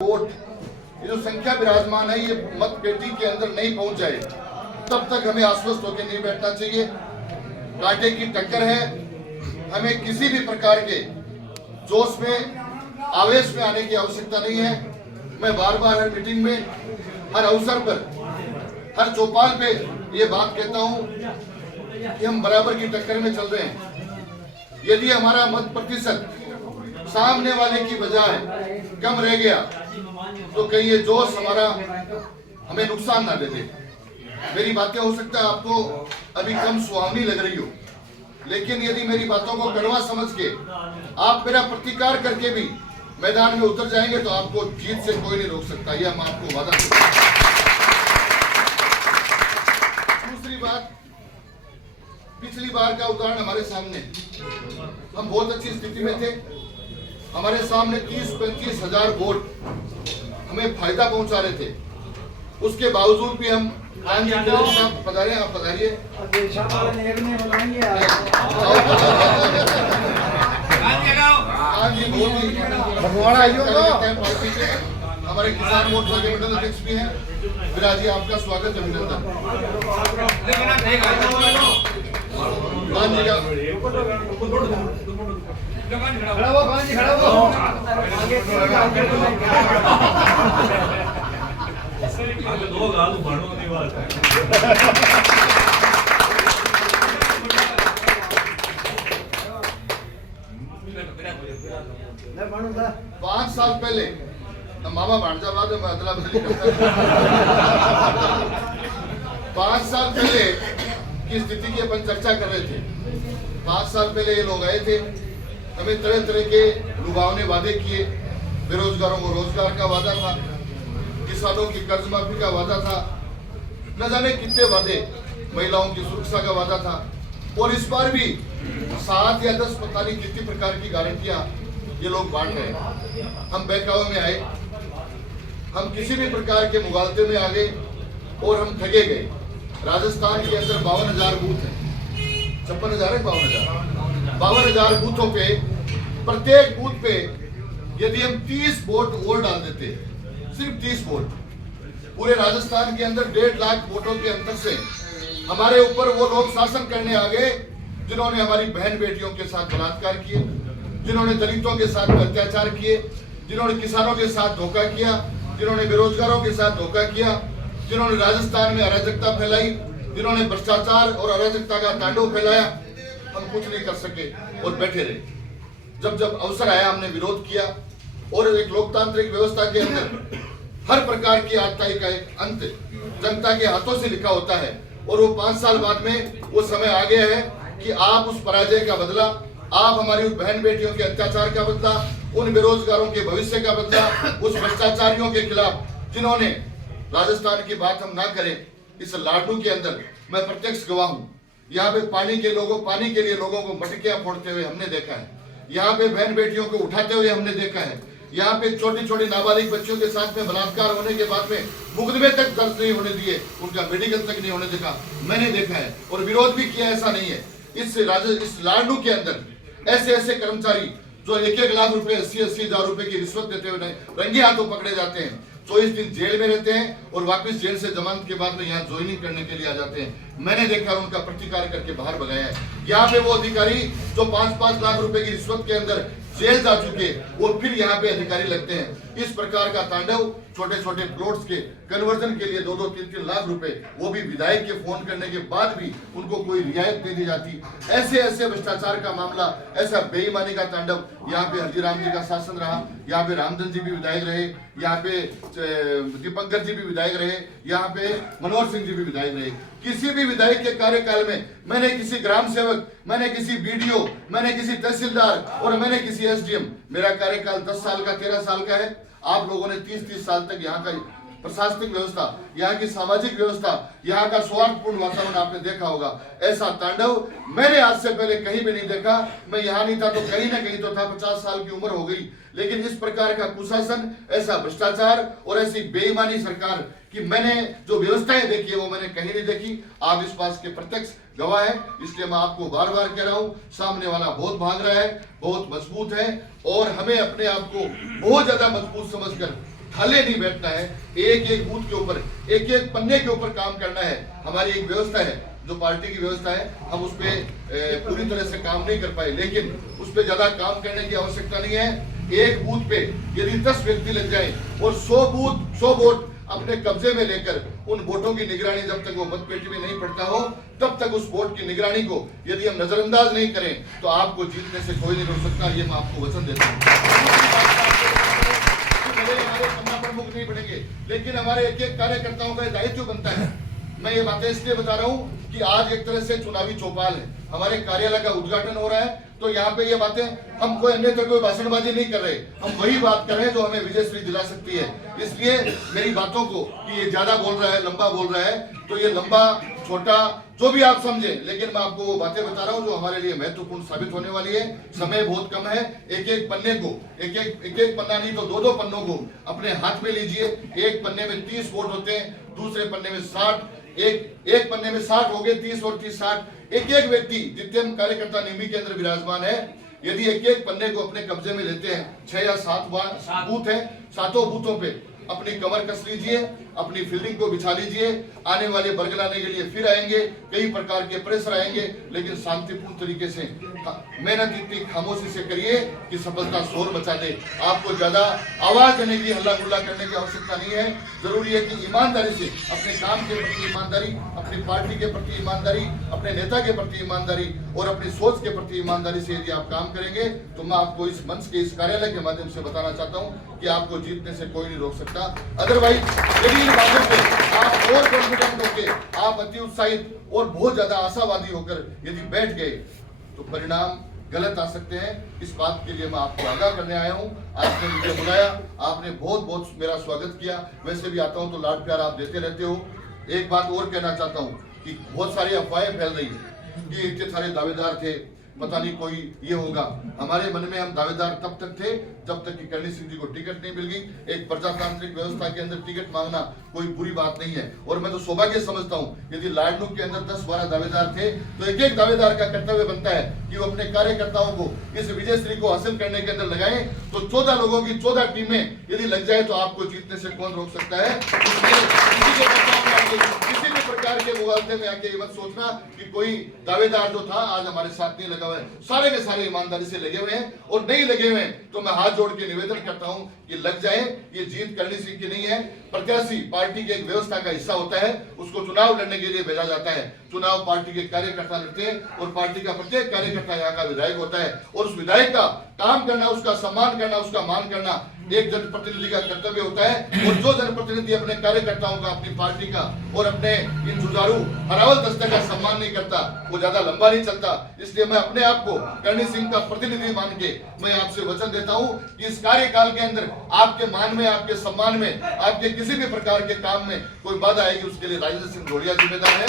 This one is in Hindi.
वोट ये जो संख्या विराजमान है ये मत पेटी के अंदर नहीं पहुंच जाए तब तक हमें आश्वस्त होकर नहीं बैठना चाहिए। कांटे की टक्कर है, हमें किसी भी प्रकार के जोश में आवेश में आने की आवश्यकता नहीं है। मैं बार बार हर मीटिंग में, हर अवसर पर, हर चौपाल पे ये बात कहता हूं कि हम बराबर की टक्कर में चल रहे हैं। यदि हमारा मत प्रतिशत सामने वाले की बजाय कम रह गया तो कहीं ये जोश हमारा हमें नुकसान ना दे दे। मेरी बातें हो सकता है आपको अभी कम सुहावनी लग रही हो, लेकिन यदि मेरी बातों को कड़वा समझ के आप मेरा प्रतिकार करके भी मैदान में उतर जाएंगे तो आपको जीत से कोई नहीं रोक सकता। यह हम आपको वादा करते हैं। दूसरी बात, पिछली बार का उदाहरण हमारे सामने, हम बहुत अच्छी स्थिति में थे। हमारे सामने 30-35 हजार वोट हमें फायदा पहुंचा रहे थे। उसके बावजूद भी हम साहब पधारिए, आप पधारिए। हमारे किसान मोर्चा के मंडल अध्यक्ष भी हैं। विराजी आपका स्वागत है, अभिनंदन। पांच साल पहले मामा भांजा बाद में अदला बदली करता। 5 साल पहले की स्थिति की अपन चर्चा कर रहे थे। 5 साल पहले ये लोग आए थे, हमें तरह तरह के लुभावने वादे किए। बेरोजगारों को रोजगार का वादा था, किसानों की कर्ज माफी का वादा था, न जाने कितने वादे, महिलाओं की सुरक्षा का वादा था। और इस बार भी 7 या 10 पता नहीं कितनी प्रकार की गारंटियां ये लोग बांट रहे हैं। हम बहकावे में आए, हम किसी भी प्रकार के मुगालते में आ गए और हम ठगे गए। राजस्थान के अंदर 52,000 बूथ है, 56,000 है, 52,000 बूथों पे, प्रत्येक बूथ पे यदि हम 30 वोट और डाल देते, सिर्फ 30 वोट, पूरे राजस्थान के अंदर 1.5 लाख वोटों के अंतर से हमारे ऊपर वो लोग शासन करने आ गए जिन्होंने हमारी बहन बेटियों के साथ बलात्कार किए, जिन्होंने दलितों के साथ अत्याचार किए, जिन्होंने किसानों के साथ धोखा किया, जिन्होंने बेरोजगारों के साथ धोखा किया, जिन्होंने राजस्थान में अराजकता फैलाई, जिन्होंने भ्रष्टाचार और अराजकता का तांडव फैलाया। हम कुछ नहीं कर सके और बैठे रहे। जब जब अवसर आया हमने विरोध किया। और एक लोकतांत्रिक व्यवस्था के अंदर हर प्रकार की आताई का एक अंत जनता के हाथों से लिखा होता है। और वो 5 साल बाद में वो समय आ गया है कि आप उस पराजय का बदला, आप हमारी उस बहन बेटियों के अत्याचार का बदला, उन बेरोजगारों के भविष्य का बदला, उस भ्रष्टाचारियों के खिलाफ जिन्होंने, राजस्थान की बात हम ना करें, इस लाडू के अंदर मैं प्रत्यक्ष गवाह हूं। यहाँ पे पानी के लिए लोगों को मटकियां फोड़ते हुए हमने देखा है। यहाँ पे बहन बेटियों को उठाते हुए हमने देखा है। यहाँ पे छोटी छोटी नाबालिग बच्चियों के साथ में बलात्कार होने के बाद में मुकदमे तक दर्ज नहीं होने दिए, उनका मेडिकल तक नहीं होने देखा, मैंने देखा है और विरोध भी किया। ऐसा नहीं है, इस लाडू के अंदर ऐसे कर्मचारी जो 1-1 लाख रुपए, 80-80 हजार रुपए की रिश्वत देते हुए रंगे हाथों पकड़े जाते हैं, 24 दिन जेल में रहते हैं और वापस जेल से जमानत के बाद में यहाँ ज्वाइनिंग करने के लिए आ जाते हैं। मैंने देखा, उनका प्रतिकार करके बाहर भगाया है। यहाँ पे वो अधिकारी जो 5-5 लाख रुपए की रिश्वत के अंदर जेल जा चुके, वो फिर यहाँ पे अधिकारी लगते हैं। इस प्रकार का तांडव, छोटे छोटे प्लॉट्स के कन्वर्जन के लिए 2-2, 3-3 लाख रुपए, वो भी विधायक के फोन करने के बाद भी उनको कोई रियायत दे दी जाती। ऐसे भ्रष्टाचार का मामला, ऐसा बेईमानी का तांडव। यहाँ पे हल्दीराम जी का शासन रहा, यहाँ पे रामधन जी भी विधायक रहे, यहाँ पे दीपंकर जी भी विधायक रहे, यहाँ पे मनोहर सिंह जी भी विधायक रहे। किसी भी विधायक के कार्यकाल में मैंने किसी ग्राम सेवक, मैंने किसी बीडीओ, मैंने किसी तहसीलदार और मैंने किसी एसडीएम, मेरा कार्यकाल 10 साल का, 13 साल का है। आप लोगों ने 30-30 साल तक यहाँ का प्रशासनिक व्यवस्था, यहाँ की सामाजिक व्यवस्था, यहाँ का सौहार्दपूर्ण वातावरण आपने देखा होगा। ऐसा तांडव मैंने आज से पहले कहीं भी नहीं देखा। मैं यहाँ नहीं था तो कहीं ना कहीं तो था, 50 साल की उम्र हो गई, लेकिन इस प्रकार का कुशासन, ऐसा भ्रष्टाचार और ऐसी बेईमानी सरकार कि मैंने जो व्यवस्थाएं देखी है वो मैंने कहीं नहीं देखी। आप इस बात के प्रत्यक्ष गवाह है। इसलिए मैं आपको बार बार कह रहा हूँ, सामने वाला बहुत भाग रहा है, बहुत मजबूत है और हमें अपने आप को बहुत ज्यादा मजबूत समझकर थाले नहीं बैठना है, एक एक बूथ के ऊपर, एक एक पन्ने के ऊपर काम करना है। हमारी एक व्यवस्था है, जो पार्टी की व्यवस्था है, हम उस पे पूरी तरह से काम नहीं कर पाए, लेकिन उस पे ज्यादा काम करने की आवश्यकता नहीं है। एक बूथ पे यदि 10 व्यक्ति लग जाए और 100 वोट अपने कब्जे में लेकर उन वोटों की निगरानी जब तक वो मतपेटी में नहीं पड़ता हो, तब तक उस वोट की निगरानी को यदि हम नजरअंदाज नहीं करें तो आपको जीतने से कोई नहीं रोक सकता। ये मैं आपको वचन देता हूँ। हमारे पन्ना प्रमुख नहीं बनेंगे, लेकिन हमारे एक एक कार्यकर्ताओं का दायित्व बनता है। मैं ये बातें इसलिए बता रहा हूँ कि आज एक तरह से चुनावी चौपाल है, हमारे कार्यालय का उद्घाटन हो रहा है, तो यहाँ पे ये बातें हम कोई अन्यथा कोई भाषणबाजी नहीं कर रहे, हम वही बात कर रहे हैं जो हमें विजयश्री दिला सकती है। इसलिए मेरी बातों को कि ये ज्यादा बोल रहा है, लंबा बोल रहा है, तो ये लंबा छोटा जो भी आप समझें, लेकिन मैं आपको वो बातें बता रहा हूँ जो हमारे लिए महत्वपूर्ण साबित होने वाली है। समय बहुत कम है, एक एक पन्ने को, एक एक पन्ना नहीं तो 2-2 पन्नों को अपने हाथ में लीजिए। एक पन्ने में 30 वोट होते हैं, दूसरे पन्ने में 60, एक पन्ने में 60 हो गए, 30 और 30 60। एक एक व्यक्ति जितने हम कार्यकर्ता निमी के अंदर विराजमान है, यदि एक एक पन्ने को अपने कब्जे में लेते हैं, 6 या 7 बूथ है, 7 बूथों पे अपनी कमर कस लीजिए, अपनी फील्डिंग को बिछा लीजिए। आने वाले बरगलाने के लिए फिर आएंगे, कई प्रकार के प्रेशर आएंगे, लेकिन शांतिपूर्ण तरीके से मेहनत इतनी खामोशी से करिए कि सफलता शोर मचा दे। आपको ज्यादा आवाज देने की, हल्ला गुल्ला करने की आवश्यकता नहीं है। जरूरी है कि ईमानदारी से अपने काम के प्रति ईमानदारी, अपनी पार्टी के प्रति ईमानदारी, अपने नेता के प्रति ईमानदारी और अपनी सोच के प्रति ईमानदारी से यदि आप काम करेंगे तो मैं आपको इस मंच के, इस कार्यालय के माध्यम से बताना चाहता हूँ कि आपको जीतने से कोई नहीं रोक सकता। अदरवाइज यदि इन बातों पे आप और कॉन्फिडेंट होकर, आप अति उत्साहित और बहुत ज्यादा आशावादी होकर यदि बैठ गए तो परिणाम गलत आ सकते हैं। इस बात के लिए मैं आपको आगाह करने आया हूं। आपने मुझे बुलाया, आपने बहुत बहुत मेरा स्वागत किया। वैसे भी आता हूं तो लाड प्यार आप देते रहते हो। एक बात और कहना चाहता हूं कि बहुत सारी अफवाहें फैल रही है कि इतने सारे दावेदार थे, पता नहीं कोई ये होगा। हमारे मन में हम दावेदार तब तक थे जब तक कि करणी सिंह जी को टिकट नहीं मिल गई। एक प्रजातांत्रिक व्यवस्था के अंदर टिकट मांगना कोई बुरी बात नहीं है, और मैं तो सौभाग्य समझता हूं यदि लाडनू के अंदर 10-12 दावेदार थे तो एक एक दावेदार का कर्तव्य बनता है कि वो अपने कार्यकर्ताओं को इस विजयश्री को हासिल करने के अंदर लगाएं। तो 14 लोगों की 14 टीमें यदि लग जाए तो आपको जीतने से कौन रोक सकता है। किसी भी प्रकार के मुकाबले में आके मत सोचना कि कोई दावेदार जो था आज हमारे साथ नहीं लगा हुआ है। सारे के सारे ईमानदारी से लगे हुए हैं, और नहीं लगे हुए हैं तो मैं हाथ जोड़ के निवेदन करता हूं कि लग जाए। ये जीत करणी सिंह की नहीं है। प्रत्याशी पार्टी के एक व्यवस्था का हिस्सा होता है, उसको चुनाव लड़ने के लिए भेजा जाता है। चुनाव पार्टी के कार्यकर्ता लड़ते हैं और पार्टी का प्रत्येक कार्यकर्ता यहाँ का विधायक होता है, और उस विधायक का काम करना, उसका सम्मान करना, उसका मान करना एक जनप्रतिनिधि का कर्तव्य होता है। और जो जनप्रतिनिधि अपने कार्यकर्ताओं का, अपनी पार्टी का और अपने इन जुझारू हरावल दस्ते का सम्मान नहीं करता, वो ज्यादा लंबा नहीं चलता। इसलिए मैं अपने आप को करणी सिंह का प्रतिनिधि मान के मैं आपसे वचन देता हूं कि इस कार्यकाल के अंदर आपके मान में, आपके सम्मान में, आपके किसी भी प्रकार के काम में कोई बाधा आएगी, उसके लिए राजेंद्र सिंह ढोलिया जिम्मेदार है।